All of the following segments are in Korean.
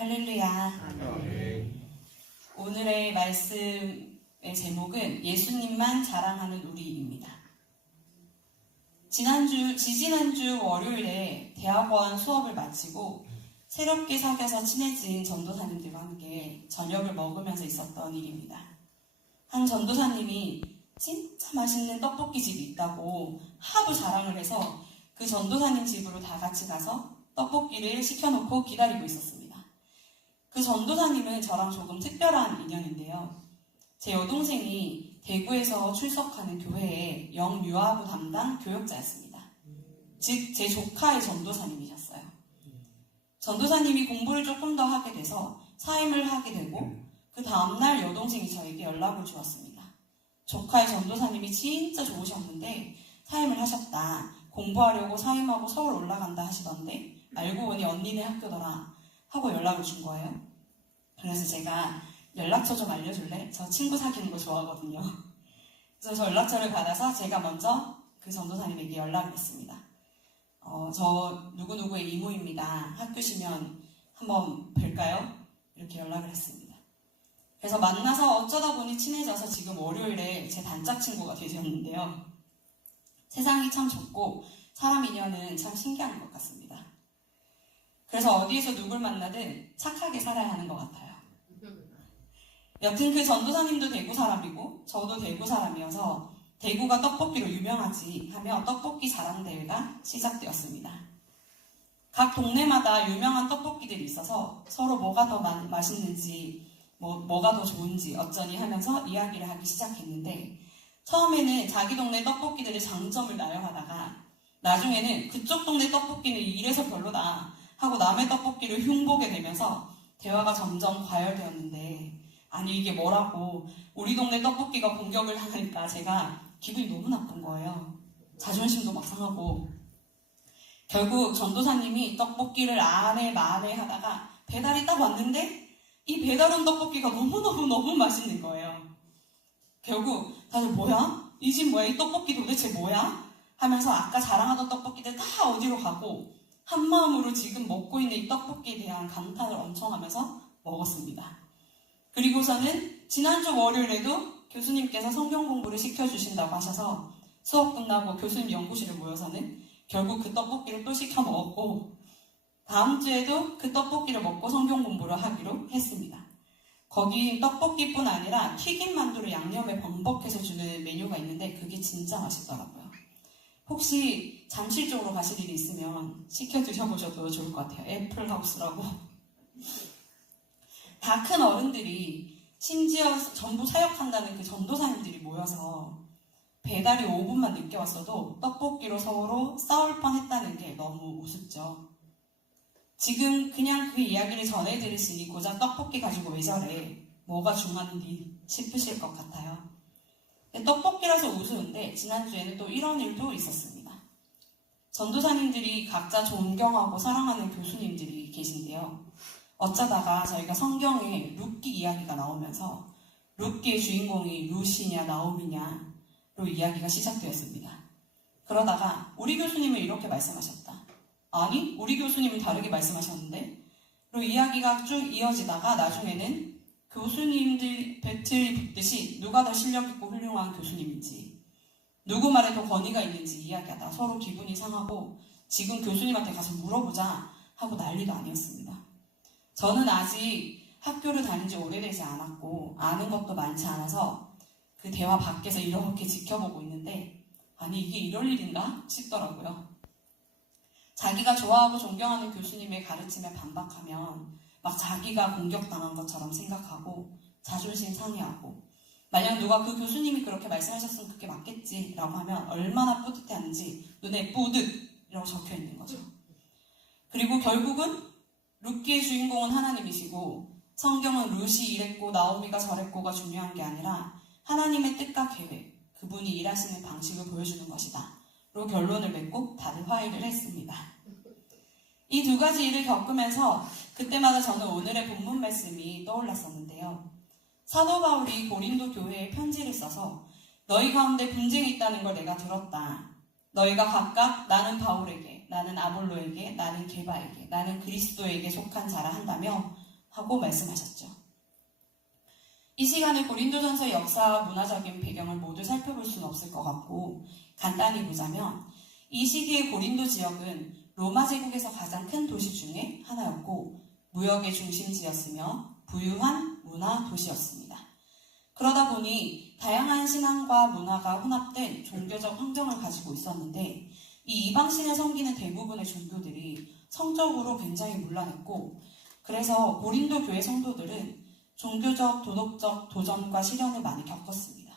할렐루야. 아멘. 오늘의 말씀의 제목은 예수님만 자랑하는 우리입니다. 지지난주 월요일에 대학원 수업을 마치고 새롭게 사귀어서 친해진 전도사님들과 함께 저녁을 먹으면서 있었던 일입니다. 한 전도사님이 진짜 맛있는 떡볶이 집이 있다고 하도 자랑을 해서 그 전도사님 집으로 다 같이 가서 떡볶이를 시켜놓고 기다리고 있었습니다. 그 전도사님은 저랑 조금 특별한 인연인데요. 제 여동생이 대구에서 출석하는 교회의 영유아부 담당 교역자였습니다. 즉, 제 조카의 전도사님이셨어요. 전도사님이 공부를 조금 더 하게 돼서 사임을 하게 되고 그 다음날 여동생이 저에게 연락을 주었습니다. 조카의 전도사님이 진짜 좋으셨는데 사임을 하셨다. 공부하려고 사임하고 서울 올라간다 하시던데 알고 보니 언니네 학교더라 하고 연락을 준 거예요. 그래서 제가 연락처 좀 알려줄래? 저 친구 사귀는 거 좋아하거든요. 그래서 저 연락처를 받아서 제가 먼저 그 전도사님에게 연락을 했습니다. 저 누구누구의 이모입니다. 학교시면 한번 뵐까요? 이렇게 연락을 했습니다. 그래서 만나서 어쩌다 보니 친해져서 지금 월요일에 제 단짝 친구가 되셨는데요. 세상이 참 좁고 사람 인연은 참 신기한 것 같습니다. 그래서 어디에서 누굴 만나든 착하게 살아야 하는 것 같아요. 여튼 그 전도사님도 대구 사람이고 저도 대구 사람이어서 대구가 떡볶이로 유명하지 하며 떡볶이 자랑대회가 시작되었습니다. 각 동네마다 유명한 떡볶이들이 있어서 서로 뭐가 더 맛있는지 뭐가 더 좋은지 어쩌니 하면서 이야기를 하기 시작했는데 처음에는 자기 동네 떡볶이들의 장점을 나열하다가 나중에는 그쪽 동네 떡볶이는 이래서 별로다 하고 남의 떡볶이를 흉보게 되면서 대화가 점점 과열되었는데 아니 이게 뭐라고 우리 동네 떡볶이가 공격을 하니까 제가 기분이 너무 나쁜 거예요. 자존심도 막 상하고 결국 전도사님이 떡볶이를 안해 마네 하다가 배달이 딱 왔는데 이 배달 온 떡볶이가 너무 맛있는 거예요. 결국 다들 뭐야? 이 집 뭐야? 이 떡볶이 도대체 뭐야? 하면서 아까 자랑하던 떡볶이들 다 어디로 가고 한마음으로 지금 먹고 있는 이 떡볶이에 대한 감탄을 엄청 하면서 먹었습니다. 그리고서는 지난주 월요일에도 교수님께서 성경 공부를 시켜주신다고 하셔서 수업 끝나고 교수님 연구실에 모여서는 결국 그 떡볶이를 또 시켜 먹었고 다음 주에도 그 떡볶이를 먹고 성경 공부를 하기로 했습니다. 거기 떡볶이뿐 아니라 튀김 만두를 양념에 범벅해서 주는 메뉴가 있는데 그게 진짜 맛있더라고요. 혹시 잠실 쪽으로 가실 일이 있으면 시켜 드셔보셔도 좋을 것 같아요. 애플하우스라고. 다 큰 어른들이 심지어 전부 사역한다는 그 전도사님들이 모여서 배달이 5분만 늦게 왔어도 떡볶이로 서로 싸울 뻔했다는 게 너무 우습죠. 지금 그냥 그 이야기를 전해드리시니 고작 떡볶이 가지고 왜 저래? 뭐가 중요한지 싶으실 것 같아요. 떡볶이라서 우스운데 지난주에는 또 이런 일도 있었습니다. 전도사님들이 각자 존경하고 사랑하는 교수님들이 계신데요. 어쩌다가 저희가 성경에 룻기 이야기가 나오면서 룻기의 주인공이 룻이냐 나오미냐로 이야기가 시작되었습니다. 그러다가 우리 교수님은 이렇게 말씀하셨다. 아니 우리 교수님은 다르게 말씀하셨는데 로 이야기가 쭉 이어지다가 나중에는 교수님들 배틀이 붙듯이 누가 더 실력있고 훌륭한 교수님인지 누구 말에 더 권위가 있는지 이야기하다 서로 기분이 상하고 지금 교수님한테 가서 물어보자 하고 난리도 아니었습니다. 저는 아직 학교를 다닌 지 오래되지 않았고 아는 것도 많지 않아서 그 대화 밖에서 이렇게 지켜보고 있는데 아니 이게 이럴 일인가 싶더라고요. 자기가 좋아하고 존경하는 교수님의 가르침에 반박하면 막 자기가 공격당한 것처럼 생각하고 자존심 상해하고 만약 누가 그 교수님이 그렇게 말씀하셨으면 그게 맞겠지 라고 하면 얼마나 뿌듯해하는지 눈에 뿌듯이라고 적혀 있는 거죠. 그리고 결국은 룻기의 주인공은 하나님이시고 성경은 룻이 이랬고 나오미가 저랬고가 중요한 게 아니라 하나님의 뜻과 계획, 그분이 일하시는 방식을 보여주는 것이다 로 결론을 맺고 다들 화해를 했습니다. 이 두 가지 일을 겪으면서 그때마다 저는 오늘의 본문 말씀이 떠올랐었는데요. 사도 바울이 고린도 교회에 편지를 써서 너희 가운데 분쟁이 있다는 걸 내가 들었다. 너희가 각각 나는 바울에게, 나는 아볼로에게, 나는 게바에게, 나는 그리스도에게 속한 자라 한다며 하고 말씀하셨죠. 이 시간에 고린도전서의 역사와 문화적인 배경을 모두 살펴볼 수는 없을 것 같고 간단히 보자면 이 시기의 고린도 지역은 로마 제국에서 가장 큰 도시 중에 하나였고 무역의 중심지였으며 부유한 문화 도시였습니다. 그러다 보니 다양한 신앙과 문화가 혼합된 종교적 환경을 가지고 있었는데 이 이방신을 섬기는 대부분의 종교들이 성적으로 굉장히 문란했고 그래서 고린도 교회 성도들은 종교적, 도덕적 도전과 시련을 많이 겪었습니다.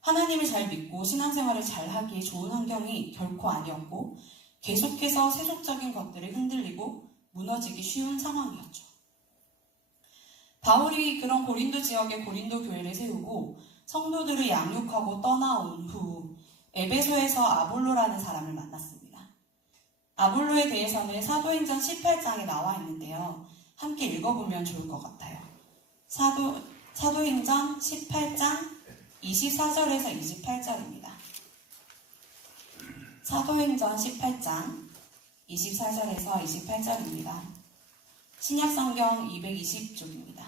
하나님을 잘 믿고 신앙생활을 잘 하기에 좋은 환경이 결코 아니었고 계속해서 세속적인 것들이 흔들리고 무너지기 쉬운 상황이었죠. 바울이 그런 고린도 지역의 고린도 교회를 세우고 성도들을 양육하고 떠나온 후 에베소에서 아볼로라는 사람을 만났습니다. 아볼로에 대해서는 사도행전 18장에 나와 있는데요. 함께 읽어보면 좋을 것 같아요. 사도행전 18장 24절에서 28절입니다. 사도행전 18장 24절에서 28절입니다. 신약성경 220쪽입니다.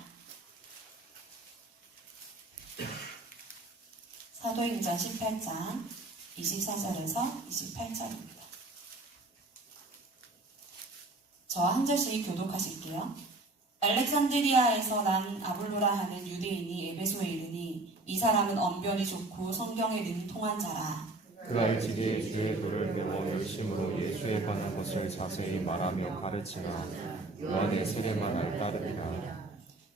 사도행전 18장 24절에서 28절입니다. 저와 한 절씩 교독하실게요. 알렉산드리아에서 난 아볼로라 하는 유대인이 에베소에 이르니 이 사람은 언변이 좋고 성경에 능통한 자라. 그가 일찍이 주의 도를 배워 열심으로 예수에 관한 것을 자세히 말하며 가르치나 요한의 세례만을 따르리라.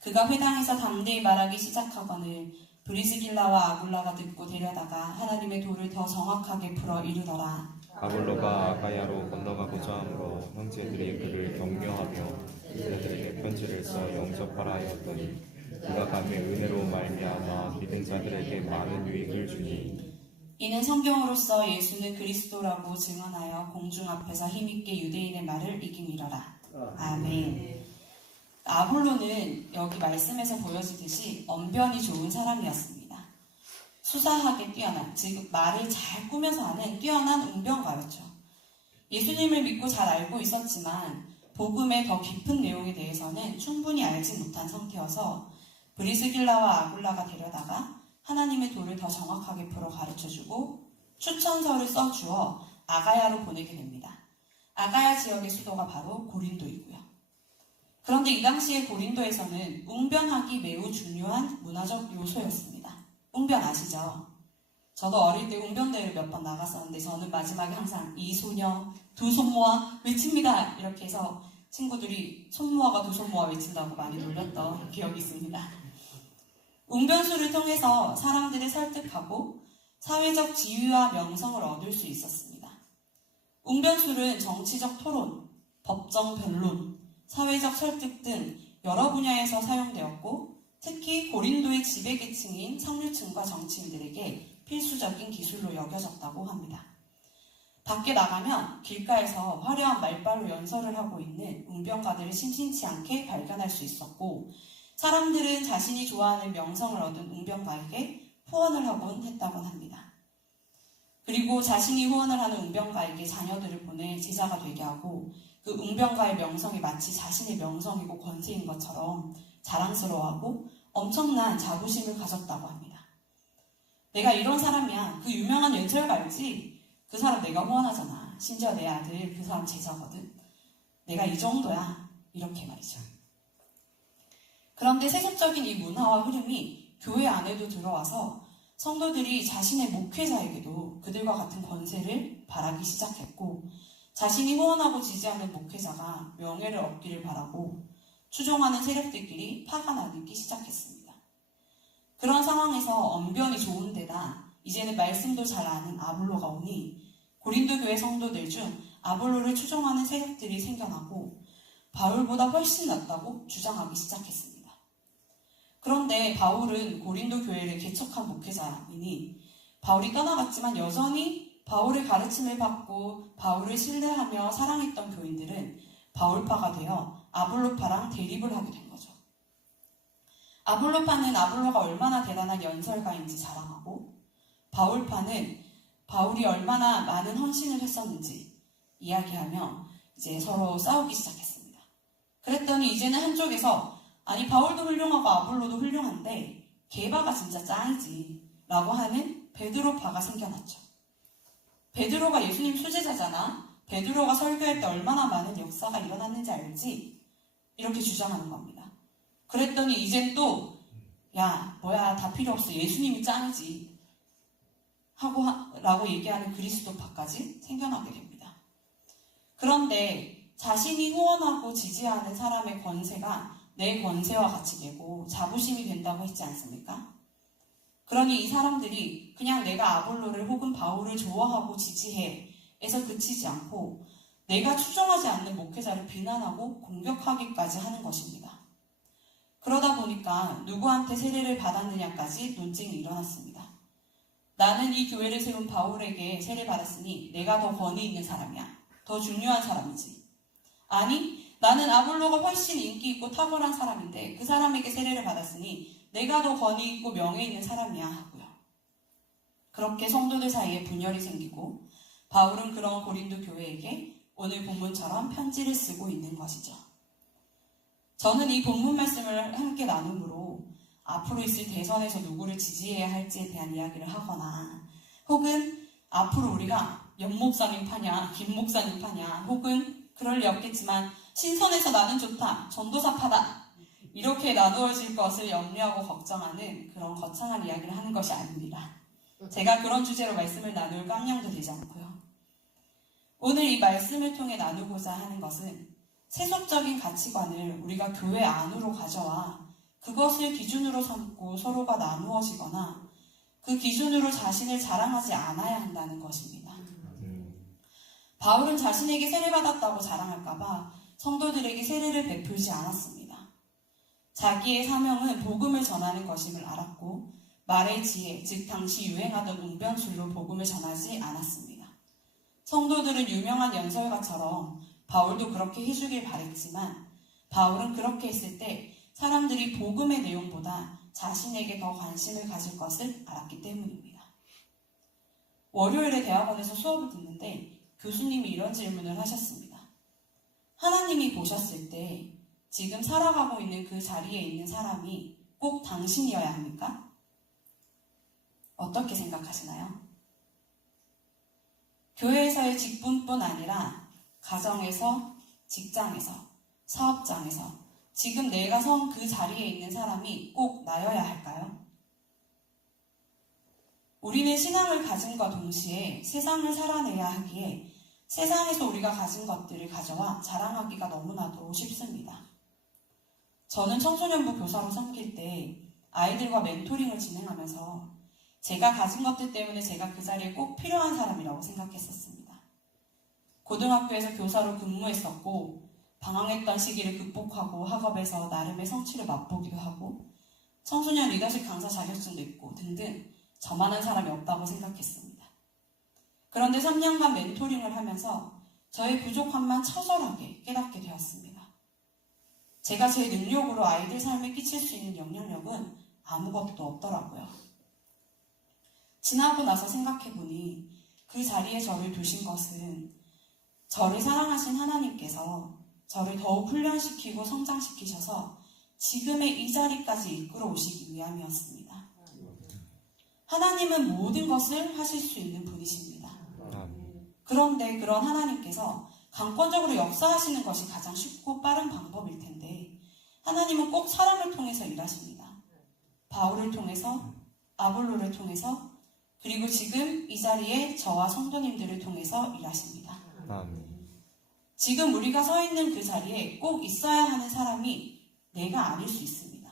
그가 회당에서 담대히 말하기 시작하거늘 브리스길라와 아굴라가 듣고 데려다가 하나님의 도를 더 정확하게 풀어 이르더라. 아볼로가 아가야로 건너가고자 하므로 형제들이 그를 격려하며 그들에게 편지를 써 영접하라 하였더니 그가 가며 은혜로 말미암아 믿은 자들에게 많은 유익을 주니 이는 성경으로서 예수는 그리스도라고 증언하여 공중 앞에서 힘있게 유대인의 말을 이김이러라. 아멘. 아볼로는 여기 말씀에서 보여지듯이 언변이 좋은 사람이었습니다. 수사하게 뛰어난, 즉 말을 잘 꾸며서 하는 뛰어난 웅변가였죠. 예수님을 믿고 잘 알고 있었지만 복음의 더 깊은 내용에 대해서는 충분히 알지 못한 상태여서 브리스길라와 아굴라가 데려다가 하나님의 도를 더 정확하게 풀어 가르쳐주고 추천서를 써주어 아가야로 보내게 됩니다. 아가야 지역의 수도가 바로 고린도이고요. 그런데 이 당시에 고린도에서는 웅변학이 매우 중요한 문화적 요소였습니다. 웅변 아시죠? 저도 어릴 때 웅변대회를 몇 번 나갔었는데 저는 마지막에 항상 이 소녀 두 손 모아 외칩니다. 이렇게 해서 친구들이 손 모아가 두 손 모아 외친다고 많이 놀렸던 기억이 있습니다. 웅변수를 통해서 사람들을 설득하고 사회적 지위와 명성을 얻을 수 있었습니다. 웅변술은 정치적 토론, 법정 변론, 사회적 설득 등 여러 분야에서 사용되었고 특히 고린도의 지배계층인 상류층과 정치인들에게 필수적인 기술로 여겨졌다고 합니다. 밖에 나가면 길가에서 화려한 말발로 연설을 하고 있는 웅변가들을 심심치 않게 발견할 수 있었고 사람들은 자신이 좋아하는 명성을 얻은 웅변가에게 후원을 하곤 했다곤 합니다. 그리고 자신이 후원을 하는 웅변가에게 자녀들을 보내 제자가 되게 하고 그 웅변가의 명성이 마치 자신의 명성이고 권세인 것처럼 자랑스러워하고 엄청난 자부심을 가졌다고 합니다. 내가 이런 사람이야. 그 유명한 연설가 알지? 그 사람 내가 후원하잖아. 심지어 내 아들 그 사람 제자거든. 내가 이 정도야. 이렇게 말이죠. 그런데 세속적인 이 문화와 흐름이 교회 안에도 들어와서 성도들이 자신의 목회자에게도 그들과 같은 권세를 바라기 시작했고 자신이 후원하고 지지하는 목회자가 명예를 얻기를 바라고 추종하는 세력들끼리 파가 나기 시작했습니다. 그런 상황에서 언변이 좋은 데다 이제는 말씀도 잘 아는 아볼로가 오니 고린도 교회 성도들 중 아볼로를 추종하는 세력들이 생겨나고 바울보다 훨씬 낫다고 주장하기 시작했습니다. 그런데 바울은 고린도 교회를 개척한 목회자이니 바울이 떠나갔지만 여전히 바울의 가르침을 받고 바울을 신뢰하며 사랑했던 교인들은 바울파가 되어 아볼로파랑 대립을 하게 된 거죠. 아볼로파는 아볼로가 얼마나 대단한 연설가인지 자랑하고 바울파는 바울이 얼마나 많은 헌신을 했었는지 이야기하며 이제 서로 싸우기 시작했습니다. 그랬더니 이제는 한쪽에서 아니 바울도 훌륭하고 아볼로도 훌륭한데 게바가 진짜 짱이지 라고 하는 베드로파가 생겨났죠. 베드로가 예수님 수제자잖아. 베드로가 설교할 때 얼마나 많은 역사가 일어났는지 알지? 이렇게 주장하는 겁니다. 그랬더니 이젠 또 야 뭐야 다 필요 없어 예수님이 짱이지 라고 얘기하는 그리스도파까지 생겨나게 됩니다. 그런데 자신이 후원하고 지지하는 사람의 권세가 내 권세와 같이 되고 자부심이 된다고 했지 않습니까? 그러니 이 사람들이 그냥 내가 아볼로를 혹은 바울을 좋아하고 지지해 에서 그치지 않고 내가 추종하지 않는 목회자를 비난하고 공격하기까지 하는 것입니다. 그러다 보니까 누구한테 세례를 받았느냐까지 논쟁이 일어났습니다. 나는 이 교회를 세운 바울에게 세례 받았으니 내가 더 권위 있는 사람이야. 더 중요한 사람이지. 아니, 나는 아볼로가 훨씬 인기 있고 탁월한 사람인데 그 사람에게 세례를 받았으니 내가 더 권위 있고 명예 있는 사람이야 하고요. 그렇게 성도들 사이에 분열이 생기고 바울은 그런 고린도 교회에게 오늘 본문처럼 편지를 쓰고 있는 것이죠. 저는 이 본문 말씀을 함께 나눔으로 앞으로 있을 대선에서 누구를 지지해야 할지에 대한 이야기를 하거나 혹은 앞으로 우리가 연 목사님 파냐, 김 목사님 파냐 혹은 그럴 리 없겠지만 신선해서 나는 좋다, 전도사 파다 이렇게 나누어질 것을 염려하고 걱정하는 그런 거창한 이야기를 하는 것이 아닙니다. 제가 그런 주제로 말씀을 나눌 깜냥도 되지 않고요. 오늘 이 말씀을 통해 나누고자 하는 것은 세속적인 가치관을 우리가 교회 안으로 가져와 그것을 기준으로 삼고 서로가 나누어지거나 그 기준으로 자신을 자랑하지 않아야 한다는 것입니다. 바울은 자신에게 세례받았다고 자랑할까봐 성도들에게 세례를 베풀지 않았습니다. 자기의 사명은 복음을 전하는 것임을 알았고 말의 지혜, 즉 당시 유행하던 웅변술로 복음을 전하지 않았습니다. 성도들은 유명한 연설가처럼 바울도 그렇게 해주길 바랬지만 바울은 그렇게 했을 때 사람들이 복음의 내용보다 자신에게 더 관심을 가질 것을 알았기 때문입니다. 월요일에 대학원에서 수업을 듣는데 교수님이 이런 질문을 하셨습니다. 하나님이 보셨을 때 지금 살아가고 있는 그 자리에 있는 사람이 꼭 당신이어야 합니까? 어떻게 생각하시나요? 교회에서의 직분뿐 아니라 가정에서, 직장에서, 사업장에서 지금 내가 선 그 자리에 있는 사람이 꼭 나여야 할까요? 우리는 신앙을 가짐과 동시에 세상을 살아내야 하기에 세상에서 우리가 가진 것들을 가져와 자랑하기가 너무나도 쉽습니다. 저는 청소년부 교사로 섬길 때 아이들과 멘토링을 진행하면서 제가 가진 것들 때문에 제가 그 자리에 꼭 필요한 사람이라고 생각했었습니다. 고등학교에서 교사로 근무했었고 방황했던 시기를 극복하고 학업에서 나름의 성취를 맛보기도 하고 청소년 리더십 강사 자격증도 있고 등등 저만한 사람이 없다고 생각했습니다. 그런데 3년간 멘토링을 하면서 저의 부족함만 처절하게 깨닫게 되었습니다. 제가 제 능력으로 아이들 삶에 끼칠 수 있는 영향력은 아무것도 없더라고요. 지나고 나서 생각해보니 그 자리에 저를 두신 것은 저를 사랑하신 하나님께서 저를 더욱 훈련시키고 성장시키셔서 지금의 이 자리까지 이끌어 오시기 위함이었습니다. 하나님은 모든 것을 하실 수 있는 분이십니다. 그런데 그런 하나님께서 강권적으로 역사하시는 것이 가장 쉽고 빠른 방법일 텐데 하나님은 꼭 사람을 통해서 일하십니다. 바울을 통해서, 아볼로를 통해서, 그리고 지금 이 자리에 저와 성도님들을 통해서 일하십니다. 지금 우리가 서 있는 그 자리에 꼭 있어야 하는 사람이 내가 아닐 수 있습니다.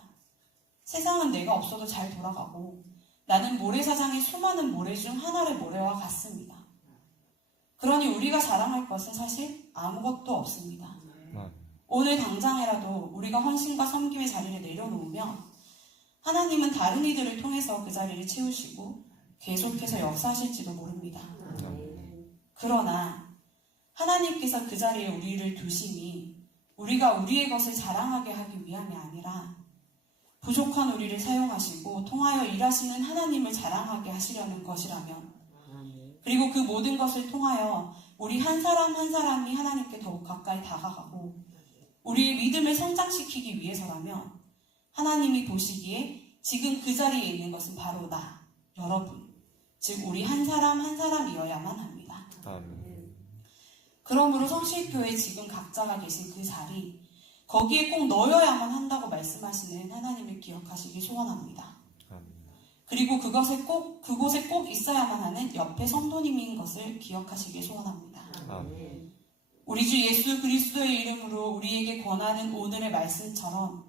세상은 내가 없어도 잘 돌아가고 나는 모래사장의 수많은 모래 중 하나의 모래와 같습니다. 그러니 우리가 자랑할 것은 사실 아무것도 없습니다. 오늘 당장이라도 우리가 헌신과 섬김의 자리를 내려놓으면 하나님은 다른 이들을 통해서 그 자리를 채우시고 계속해서 역사하실지도 모릅니다. 그러나 하나님께서 그 자리에 우리를 두심이 우리가 우리의 것을 자랑하게 하기 위함이 아니라 부족한 우리를 사용하시고 통하여 일하시는 하나님을 자랑하게 하시려는 것이라면 그리고 그 모든 것을 통하여 우리 한 사람 한 사람이 하나님께 더욱 가까이 다가가고 우리의 믿음을 성장시키기 위해서라면 하나님이 보시기에 지금 그 자리에 있는 것은 바로 나, 여러분, 즉 우리 한 사람 한 사람이어야만 합니다. 아멘. 그러므로 성실교회 지금 각자가 계신 그 자리, 거기에 꼭 넣어야만 한다고 말씀하시는 하나님을 기억하시길 소원합니다. 아멘. 그리고 그곳에 꼭 있어야만 하는 옆에 성도님인 것을 기억하시길 소원합니다. 아멘. 우리 주 예수 그리스도의 이름으로 우리에게 권하는 오늘의 말씀처럼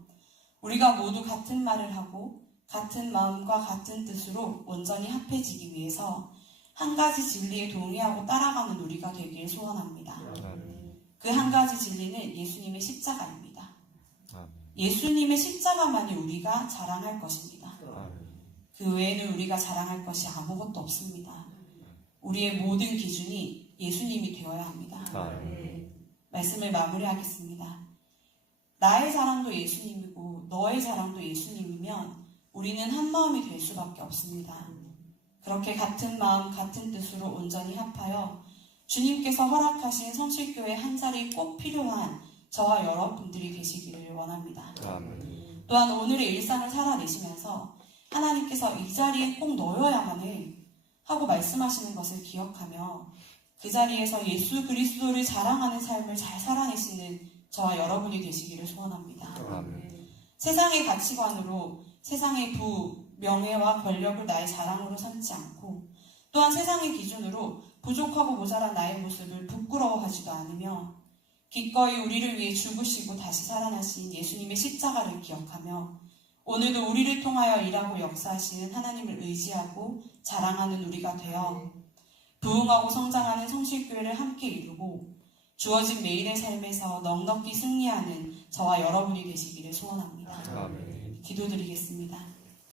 우리가 모두 같은 말을 하고 같은 마음과 같은 뜻으로 온전히 합해지기 위해서 한 가지 진리에 동의하고 따라가는 우리가 되길 소원합니다. 아멘. 그 한 가지 진리는 예수님의 십자가입니다. 아멘. 예수님의 십자가만이 우리가 자랑할 것입니다. 아멘. 그 외에는 우리가 자랑할 것이 아무것도 없습니다. 우리의 모든 기준이 예수님이 되어야 합니다. 아멘. 말씀을 마무리하겠습니다. 나의 자랑도 예수님이고 너의 자랑도 예수님이면 우리는 한 마음이 될 수밖에 없습니다. 그렇게 같은 마음 같은 뜻으로 온전히 합하여 주님께서 허락하신 성실교회 한 자리 꼭 필요한 저와 여러분들이 되시기를 원합니다. 아멘. 또한 오늘의 일상을 살아내시면서 하나님께서 이 자리에 꼭 넣어야만 해 하고 말씀하시는 것을 기억하며 그 자리에서 예수 그리스도를 자랑하는 삶을 잘 살아내시는 저와 여러분이 되시기를 소원합니다. 아멘. 세상의 가치관으로 세상의 부, 명예와 권력을 나의 자랑으로 삼지 않고 또한 세상의 기준으로 부족하고 모자란 나의 모습을 부끄러워하지도 않으며 기꺼이 우리를 위해 죽으시고 다시 살아나신 예수님의 십자가를 기억하며 오늘도 우리를 통하여 일하고 역사하시는 하나님을 의지하고 자랑하는 우리가 되어 부흥하고 성장하는 성실교회를 함께 이루고 주어진 매일의 삶에서 넉넉히 승리하는 저와 여러분이 되시기를 소원합니다. 아멘. 기도드리겠습니다.